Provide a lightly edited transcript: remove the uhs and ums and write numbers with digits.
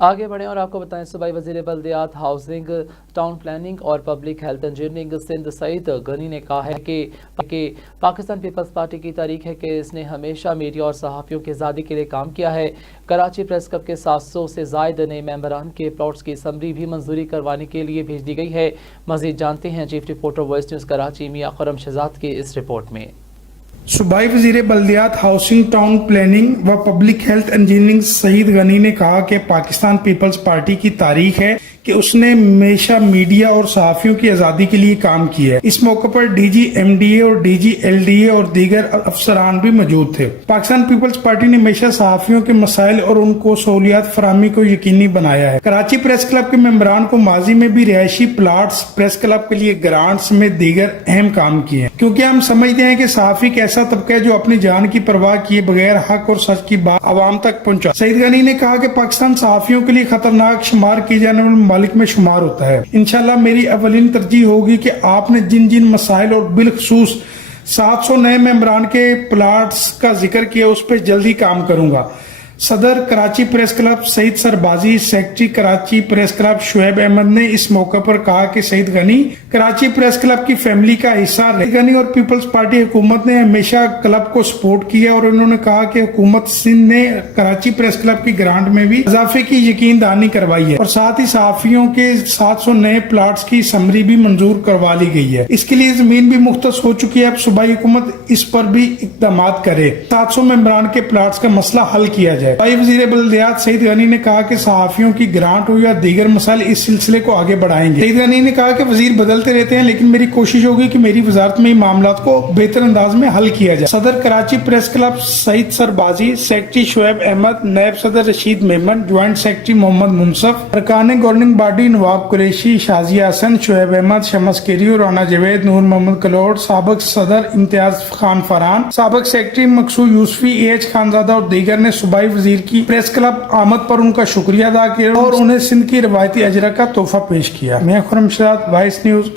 آگے بڑھیں اور آپ کو بتائیں صوبائی وزیر بلدیات، ہاؤسنگ، ٹاؤن پلاننگ اور پبلک ہیلتھ انجینئرنگ سندھ سعید غنی نے کہا ہے کہ پاکستان پیپلز پارٹی کی تاریخ ہے کہ اس نے ہمیشہ میڈیا اور صحافیوں کی آزادی کے لیے کام کیا ہے۔ کراچی پریس کلب کے 700 سے زائد نئے ممبران کے پلاٹس کی سمری بھی منظوری کروانے کے لیے بھیج دی گئی ہے۔ مزید جانتے ہیں chief reporter Vice News Karachi Mian Khurram Shahzad کی اس رپورٹ میں۔ صوبائی وزیر بلدیات، ہاؤسنگ، ٹاؤن پلاننگ و public health engineering Saeed Ghani نے کہا کہ پاکستان پیپلز پارٹی کی تاریخ ہے کہ اس نے ہمیشہ میڈیا اور صحافیوں کی آزادی کے لیے کام کیا ہے۔ اس موقع پر D G M D A اور D G L D A اور دیگر افسران بھی موجود تھے۔ پاکستان پیپلز پارٹی نے ہمیشہ صحافیوں کے مسائل اور ان کو سہولیات فراہمی کو یقینی بنایا ہے۔ کراچی پریس کلب کے ممبران کو ماضی میں بھی رہائشی پلاٹس، پریس کلب کے لیے گرانٹس میں دیگر اہم کام کیے ہیں، کیونکہ ہم سمجھتے ہیں کہ صحافی ایک ایسا طبقہ ہے جو اپنی جان کی پرواہ کیے بغیر حق اور سچ کی بات عوام تک پہنچا۔ سعید غنی نے کہا کہ پاکستان صحافیوں کے لیے خطرناک شمار کیے جانے والے ممالک میں شمار ہوتا ہے۔ انشاءاللہ میری اولین ترجیح ہوگی کہ آپ نے جن مسائل اور بالخصوص 700 نئے ممبران کے پلاٹس کا ذکر کیا اس پہ جلدی کام کروں گا۔ صدر Karachi press club Saeed Sarbazi, secretary Karachi press club Shoaib Ahmed نے اس موقع پر کہا کہ سعید غنی کراچی پریس کلب کی فیملی کا حصہ رہے۔ غنی اور پیپلز پارٹی حکومت نے ہمیشہ کلب کو سپورٹ کیا اور انہوں نے کہا کہ حکومت سندھ نے کراچی پریس کلب کی گرانٹ میں بھی اضافے کی یقین دہانی کروائی ہے اور ساتھ ہی صحافیوں کے 700 نئے پلاٹس کی سمری بھی منظور کروا لی گئی ہے۔ اس کے لیے زمین بھی مختص ہو چکی ہے، اب صوبائی حکومت اس پر بھی اقدامات کرے، 700 ممبران کے پلاٹس کا مسئلہ حل کیا جائے۔ صوبائی وزیر بلدیات سعید غنی نے کہا کہ صحافیوں کی گرانٹ ہو یا دیگر مسائل اس سلسلے کو آگے بڑھائیں گے۔ سعید غنی نے کہا کہ وزیر بدلتے رہتے ہیں لیکن میری کوشش ہوگی کہ میری وزارت میں معاملات کو بہتر انداز میں حل کیا جائے۔ صدر Karachi press club Saeed Sarbazi, secretary Shoaib Ahmed, نائب صدر رشید میمن، جوائنٹ سیکرٹری محمد منصف، ارکان گورننگ باڈی نواب قریشی، شازیہ حسن، شعیب احمد، شمس کیریو، رانا جاوید، نور محمد کلوڑ، سابق صدر امتیاز خان فرحان، سابق secretary Maqsood Yousfi, A H Khanzada اور دیگر نے صوبائی وزیر کی پریس کلب آمد پر ان کا شکریہ ادا کیا اور انہیں سندھ کی روایتی اجرا کا تحفہ پیش کیا۔ میں خرم شہزاد، وائس نیوز۔